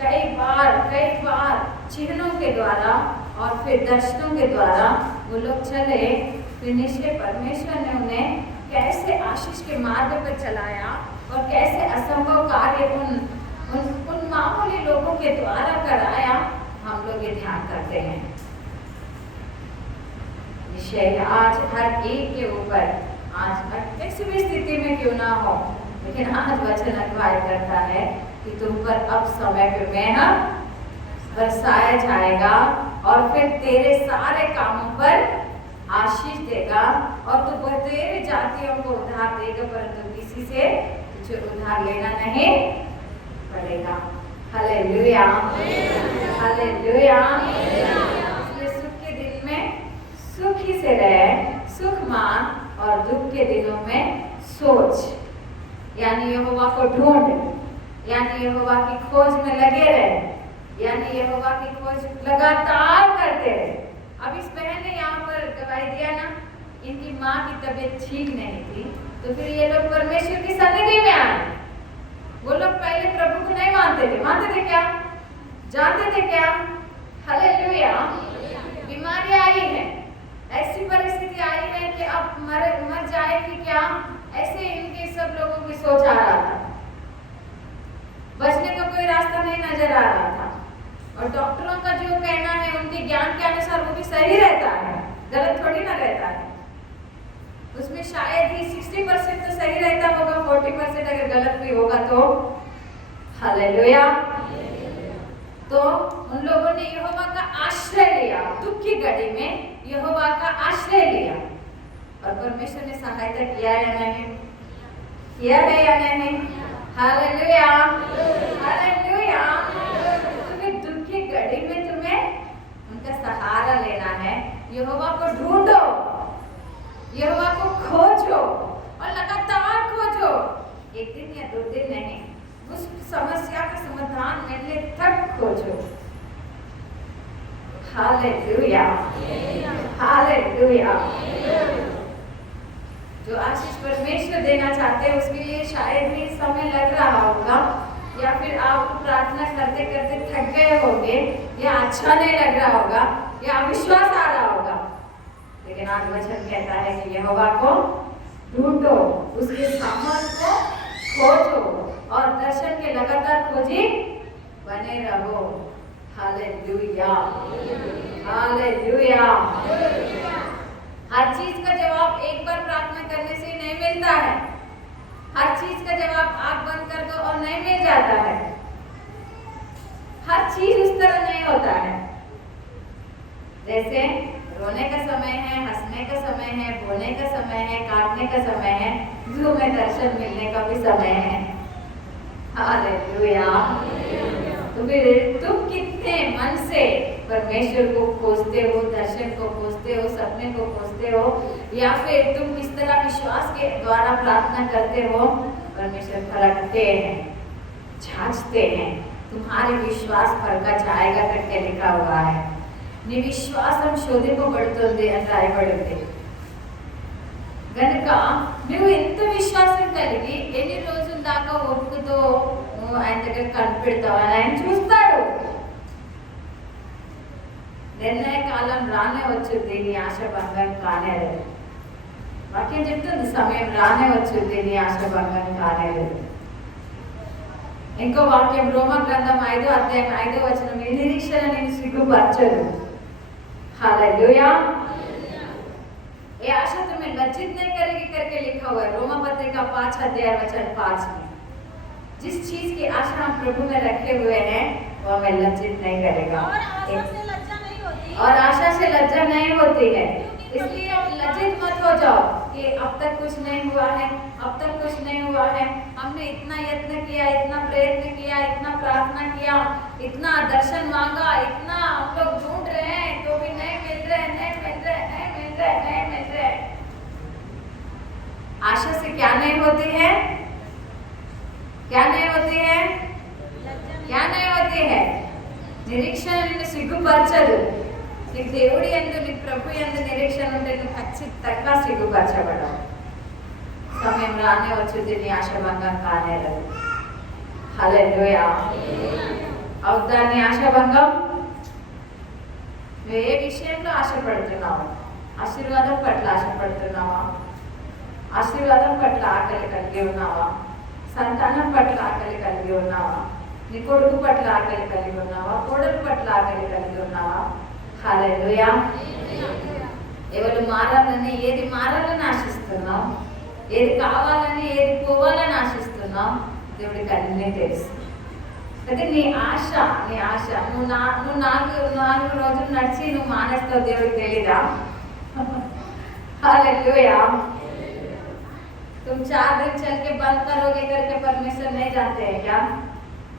कई बार चिन्हों के द्वारा और फिर दर्शनों के द्वारा वो लोग चले, फिर निश्चय परमेश्वर ने उन्हें कैसे आशीष के मार्ग पर चलाया और कैसे असंभव कार्य उन मामूली लोगों के द्वारा कराया, हम लोग ये ध्यान करते हैं। निश्चय आज हर एक के ऊपर, आज किसी भी स्थिति में क्यों ना हो, लेकिन आज वचन अगुवाई करता है कि कि तुम पर अब समय पे मेह बरसाया जाएगा और फिर तेरे सारे कामों पर आशीष देगा और तू बतेरे जातियों को उधार देगा, परंतु किसी से तुझे उधार लेना नहीं पड़ेगा। Hallelujah, hallelujah. इसलिए सुख के दिन में सुखी से रहे, सुख मान, और दुख के दिनों में सोच, यानी यहोवा को ढूंढ, यानी यहोवा की खोज में लगे रहे, यानी यहोवा की खोज लगातार करते रहे। अब इस बहन ने यहाँ पर गवाही दिया ना, इनकी माँ की तबीयत ठीक नहीं थी, तो फिर ये लोग परमेश्वर की सन्निधि में आए। वो लोग पहले प्रभु को नहीं मानते थे क्या? जानते थे क्या? हालेलुया। बीमारी आई है, ऐसी परिस्थिति आई है कि अब मर जाएगी क्या, ऐसे इनके सब लोगों की सोच आ रहा था। बचने का कोई रास्ता नहीं नजर आ रहा था, और डॉक्टरों का जो कहना है उनके ज्ञान के अनुसार वो भी सही रहता है, गलत थोड़ी ना रहता है। उसमें शायद ही 60% तो सही रहता होगा, 40% अगर गलत भी होगा तो। हालेलुया। तो उन लोगों ने यहोवा का आश्रय लिया, दुख की घड़ी में यहोवा का आश्रय लिया, और परमेश्वर ने सहायता किया या नहीं? किया है या नहीं? Hallelujah, hallelujah. तुम्हें दुख की घड़ी में तुम्हें उनका सहारा लेना है। यहोवा को ढूंढो, यहोवा को खोजो, और लगातार खोजो, एक दिन या 2 दिन नहीं, उस समस्या का समाधान मिलने तक खोजो। Hallelujah, hallelujah. जो आशीष परमेश्वर देना चाहते हैं उसके लिए शायद भी समय लग रहा होगा, या फिर आप प्रार्थना करते करते थक गए होंगे, या अच्छा नहीं लग रहा होगा, या अविश्वास आ रहा होगा, लेकिन आज वचन कहता है कि यहोवा को ढूंढो, उसके सामर्थ को खोजो, और दर्शन के लगातार खोजी बने रहो। Hallelujah, hallelujah. हर चीज का जवाब एक बार प्रार्थना करने से नहीं मिलता है। हर चीज का जवाब आंख बंद कर दो और नहीं मिल जाता है। हर चीज उस तरह नहीं होता है। जैसे रोने का समय है, हंसने का समय है, बोलने का समय है, काटने का समय है, जू में दर्शन मिलने का भी समय है। हालेलुया। तो फिर तुम कितने मन से परमेश्वर को खोजते हो, दर्शन को खोजते हो, सपने को खोजते हो, या फिर तुम किस तरह विश्वास के द्वारा प्रार्थना करते हो? परमेश्वर परखते हैं, जांचते हैं। तुम्हारे विश्वास परखा जाएगा करके लिखा हुआ है। निविश्वासम शोधिको पड़ुतुंदी अंतराय पड़ुते గనుక నువ్వు ఎంత విశ్వాసం కలిగి ఎన్ని రోజుల దాకా ఓపికతో ఆయన దగ్గర కనిపెడతావు అని ఆయన చూస్తాడు. నిర్ణయ కాలం రానే వచ్చుద్ది, నీ ఆశ భంగం కానేలేదు. వాక్యం చెప్తుంది సమయం రానే వచ్చుద్ది, నీ ఆశ భంగం కానేలేదు. ఇంకో వాక్యం రోమా గ్రంథం 5వ అధ్యాయం 5వ వచనం, ఈ నిరీక్షణ నేను సిగ్గుపరచదు. हालेलुया। ये आशा तुम्हें लज्जित नहीं करेगी करके लिखा हुआ है रोमा पत्रिका 5 अध्याय वचन 5 में। जिस चीज की आशा हम प्रभु में रखे हुए हैं वो हमें लज्जित नहीं करेगा, और आशा से लज्जा नहीं होती, और आशा से लज्जा नहीं होती है। इसलिए अब लज्जित मत हो जाओ कि अब तक कुछ नहीं हुआ है, अब तक कुछ नहीं हुआ है, हमने इतना यत्न किया, इतना प्रयत्न किया, इतना प्रार्थना किया, इतना दर्शन मांगा, इतना हम लोग ढूंढ रहे हैं तो भी नहीं मिल रहे, नहीं मिल रहे, नहीं मिल रहे, नहीं मिल रहे। आशा से क्या नहीं होती है? क्या नहीं होती है? क्या नहीं होती है? నిరీక్షణ సిగ్గుపరచదు. నీకు దేవుడి యందు, నీ ప్రభు యందు నిరీక్షణ ఉంటే నువ్వు ఖచ్చితంగా సిగ్గుపరచబడవు. సమయం రానే వచ్చుద్ది, నీ ఆశాభంగం కానేలేదు. హల్లెలూయా. అవుతా నీ ఆశాభంగం? నువ్వు ఏ విషయంలో ఆశపడుతున్నావు? ఆశీర్వాదం పట్ల ఆశపడుతున్నావా? ఆశీర్వాదం పట్ల ఆకలి కలిగి ఉన్నావా? సంతానం పట్ల ఆకలి కలిగి ఉన్నావా? నీ కొడుకు పట్ల ఆకలి కలిగి ఉన్నావా? కోడలు పట్ల ఆకలి కలిగి ఉన్నావా? హల్లెలూయా. ఎవరు మారాలని, ఏది మారాలని ఆశిస్తున్నావు? ఏది కావాలని, ఏది పోవాలని ఆశిస్తున్నావు? దేవుడికి అన్నీ తెలుసు. అయితే నీ ఆశ నువ్వు నాలుగు రోజులు నడిచి నువ్వు మానేస్తావు, దేవుడికి తెలీదా? हालेलुया। तुम 4 दिन चल के बंद करोगे करके परमेश्वर नहीं जानते हैं क्या?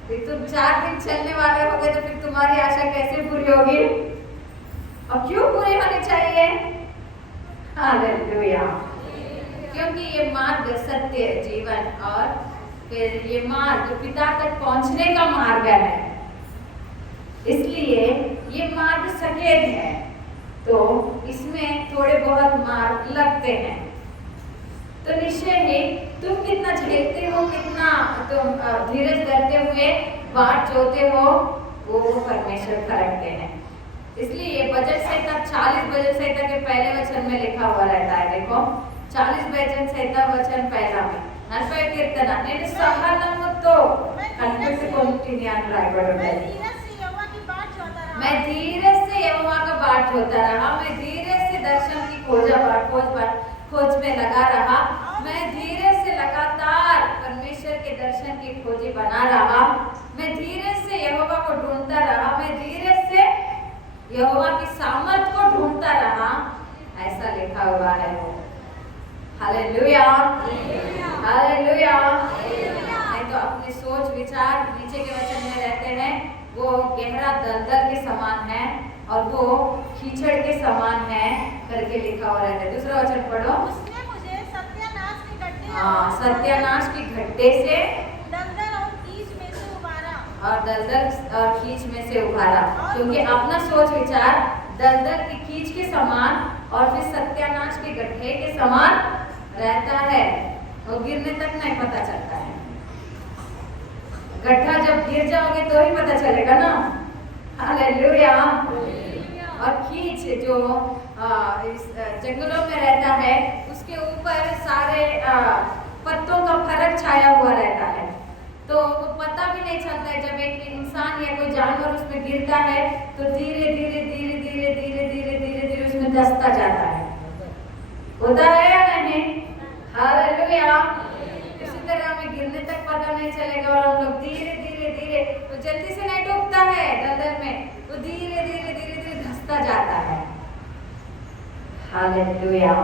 फिर तुम 4 दिन चलने वाले होगे तो फिर तुम्हारी आशा कैसे पूरी होगी और क्यों पूरी होनी चाहिए? हालेलुया। क्योंकि ये मार्ग सत्य जीवन और फिर ये मार्ग पिता तक पहुंचने का मार्ग है, इसलिए ये मार्ग सकेत है, तो इसमें थोड़े बहुत मार्ग लगते हैं। तो निश्चय ही तुम कितना झेलते हो, कितना तुम धीरज धरते हुए बाट जोते हो, वो परमेश्वर परखते हैं। इसलिए ये भजन संहिता 40 भजन संहिता के पहले वचन में लिखा हुआ रहता है। देखो 40 भजन संहिता वचन पहला में 40 कीर्तन నేను సహనముతో కనిపెట్టుకుంటుని అని రాయబడింది। मैं धीरज से यहोवा का बाट जोता रहा, मैं धीरज से दर्शन की खोज में लगा रहा, मैं धीरज से लगातार परमेश्वर के दर्शन की खोजी बना रहा, मैं धीरज से यहोवा को ढूंढता रहा, मैं धीरज से यहोवा की सामर्थ को ढूंढता रहा, ऐसा लिखा हुआ है। Hallelujah, hallelujah. नहीं तो अपने सोच विचार नीचे के वचन में रहते हैं, वो गहरा दलदल के समान है और वो कीचड़ के समान है करके लिखा हुआ रहता है। दूसरा वचन पढ़ो। उसने मुझे सत्यानाश के गड्ढे सत्यानाश की गड्ढे से दलदल और कीच में से उबारा, और दलदल और कीच में से उबारा, क्योंकि अपना सोच विचार दलदल की कीच के समान और फिर सत्यानाश के गड्ढे के समान रहता है, वो गिरने तक नहीं पता चलता है। गड्ढा जब गिर जाओगे तो ही पता चलेगा ना। हालेलुया। और कीच जो इस जंगलों में रहता है, उसके ऊपर सारे पत्तों का फर्क छाया हुआ रहता है, तो वो पता भी नहीं चलता है। जब एक इंसान या कोई जानवर उसमें गिरता है तो धीरे धीरे धीरे धीरे धीरे धीरे धीरे धीरे उसमें धंसता जाता है, होता है या नहीं? हालेलुया। इसी तरह हमें गिरने तक पता नहीं चलेगा और हम लोग धीरे धीरे धीरे, तो जल्दी से नहीं डूबता है दलदल में, वो धीरे धीरे धीरे धीरे धंसता जाता है। हालेलुया।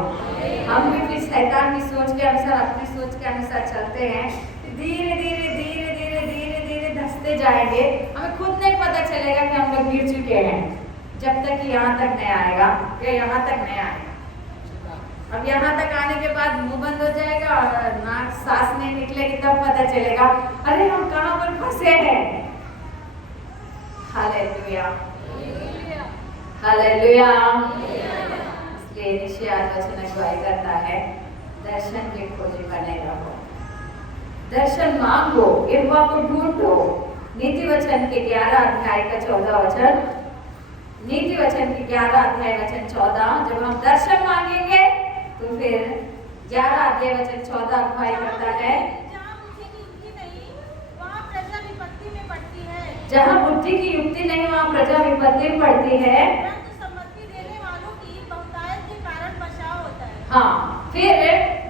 हम भी फिर शैतान की सोच के अनुसार, अपनी सोच के अनुसार चलते हैं, धीरे धीरे धीरे धीरे धीरे धीरे धंसते जाएंगे, हमें खुद नहीं पता चलेगा कि हम लोग गिर चुके हैं, जब तक यहाँ तक नहीं आएगा या यहाँ तक नहीं आएगा। अब यहाँ तक आने के बाद मुंह बंद हो जाएगा और नाक सांस नहीं निकलेगी, तब पता चलेगा अरे हम कहाँ पर फंसे हैं। Hallelujah, hallelujah. इसलिए निश्चय वचन अगुवाई करता है, दर्शन के खोजी बने रहो, दर्शन मांगो, यहोवा को ढूंढो। नीति वचन के 11 अध्याय का 14 वचन, नीति वचन के 11 अध्याय वचन 14, जब हम दर्शन मांगेंगे तो फिर 11 अध्याय वचन 14 अगुवाई करता है। जहाँ बुद्धि की युक्ति नहीं, वहाँ प्रजा विपत्ति में पड़ती है, जहाँ बुद्धि की युक्ति नहीं वहाँ प्रजा विपत्ति में पड़ती है, परंतु सम्मति देने वालों की बहुतायत के कारण बचाव होता है। हाँ, फिर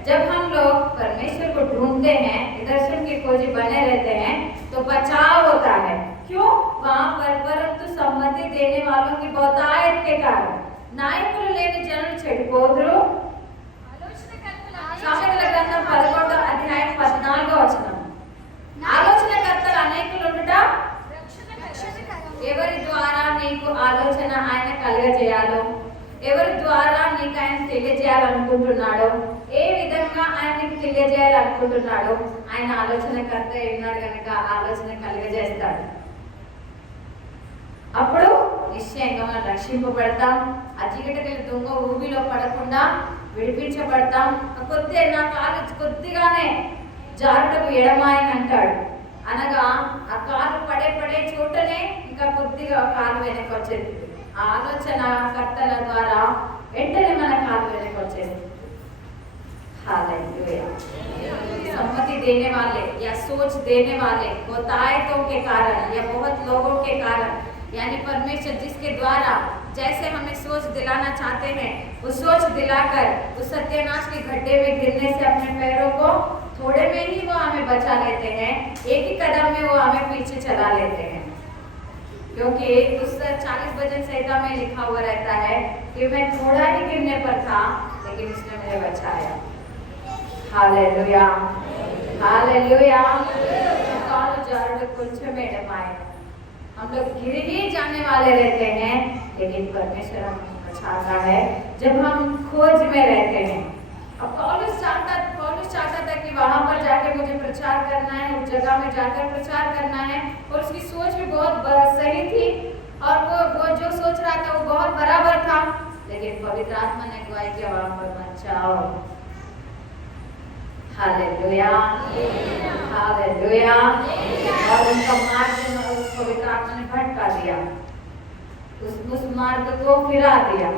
जब हम लोग परमेश्वर को ढूंढते हैं, दर्शन की खोजी बने रहते हैं, तो बचाव होता है। क्यों? वहाँ पर परंतु सम्मति देने वालों की बहुतायत के कारण। नायकुలు లేని జనులు చెడిపోదురు। సామెతల గ్రంథం 11వ అధ్యాయం 14వ వచనం, ఆలోచనకర్తలు అనేకులు ఉండుట ఎవరి ద్వారా నీకు ఆలోచన ఆయన కలుగజేయాలో, ఎవరి ద్వారా నీకు ఆయన తెలియజేయాలనుకుంటున్నాడో, ఏ విధంగా ఆయన నీకు తెలియజేయాలనుకుంటున్నాడో ఆయన ఆలోచనకర్త ఉన్నాడు కనుక ఆలోచన కలుగజేస్తాడు। అప్పుడు నిశ్చయంగా మనం రక్షింపబడతాం, ఆ చీకటికి దొంగ ఊబిలో పడకుండా విడిపించబడతాం। కొద్ది నా కాలు కొద్దిగానే జారుటకు ఎడమాయని అంటాడు, అనగా ఆ కాలు పడే చోటనే ఇంకా కొద్దిగా కాలు వెనక్కి వచ్చేది। ఆలోచన కర్తల ద్వారా వెంటనే మన కాలు వెనక్కి వచ్చేది। हालेलुया। सम्मति देने वाले या सोच देने वाले बहुतायतों के कारण या बहुत लोगों के कारण, यानी परमेश्वर जिसके द्वारा जैसे हमें सोच दिलाना चाहते हैं, वो सोच दिलाकर उस सत्यानाश के गड्ढे में गिरने से अपने पैरों को थोड़े में ही वो हमें बचा लेते हैं, एक ही कदम में वो हमें पीछे चला लेते हैं। क्योंकि उस 40 वचन संहिता में लिखा हुआ रहता है कि मैं थोड़ा ही गिरने पर था, लेकिन उसने मुझे बचाया। Hallelujah, hallelujah. हम लोग गिर ही जाने वाले रहते हैं, लेकिन परमेश्वर हमें बचाता है जब हम खोज में रहते हैं। अब पौलुस चाहता था कि वहां पर जाके मुझे प्रचार करना है, उस जगह में जाकर प्रचार करना है, और उसकी सोच भी बहुत सही थी, और वो जो सोच रहा था वो बहुत बराबर था। लेकिन पवित्र आत्मा ने गवाही किया वहां पर मत जाओ। Hallelujah, hallelujah. और उनका मार्ग पवित्र आत्मा ने भटका दिया, उस मार्ग को फिरा दिया।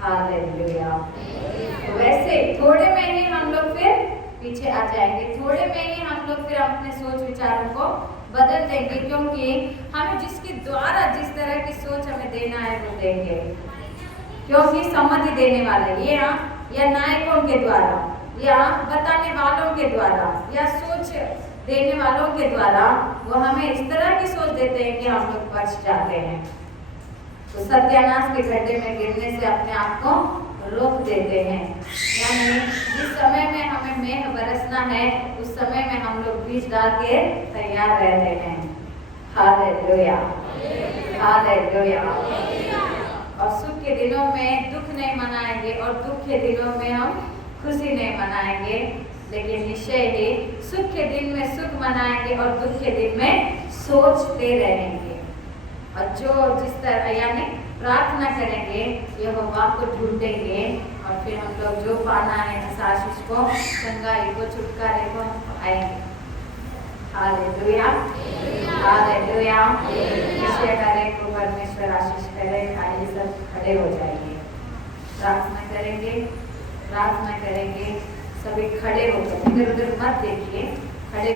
हालेलुया। वैसे थोड़े में ही हम लोग फिर पीछे आ जाएंगे, थोड़े में ही हम लोग फिर अपने सोच विचारों को बदल देंगे, क्योंकि हमें जिसके द्वारा जिस तरह की सोच हमें देना है वो देंगे, क्योंकि सम्मति देने वाले ये या नायकों के द्वारा या बताने वालों के द्वारा या सोच देने वालों के द्वारा वो हमें इस तरह की सोच देते हैं कि हम लोग बच जाते हैं। तो सत्यानाश के गड्ढे में गिरने से अपने आप को रोक देते हैं। यानी जिस समय में हमें मेघ बरसना है, उस समय में हम लोग बीज डाल के तैयार रहते हैं। Hallelujah, hallelujah. और सुख के दिनों में दुख नहीं मनाएंगे, और दुख के दिनों में हम खुशी नहीं मनाएंगे, लेकिन निश्चय ही सुख के दिन में सुख मनाएंगे और दुख के दिन में सोचते रहेंगे। और जो जिस तरह यानी प्रार्थना करेंगे, यहोवा को ढूंढेंगे, और फिर हम लोग जो पाना है जिस आशीष को, चंगाई को, छुटकारे को आएंगे। Hallelujah, hallelujah. ईश्वर करे को परमेश्वर आशीष करे। आइए सब खड़े हो जाएंगे, प्रार्थना करेंगे, प्रार्थना करेंगे। सभी खड़े होकर इधर उधर मत देखिए, खड़े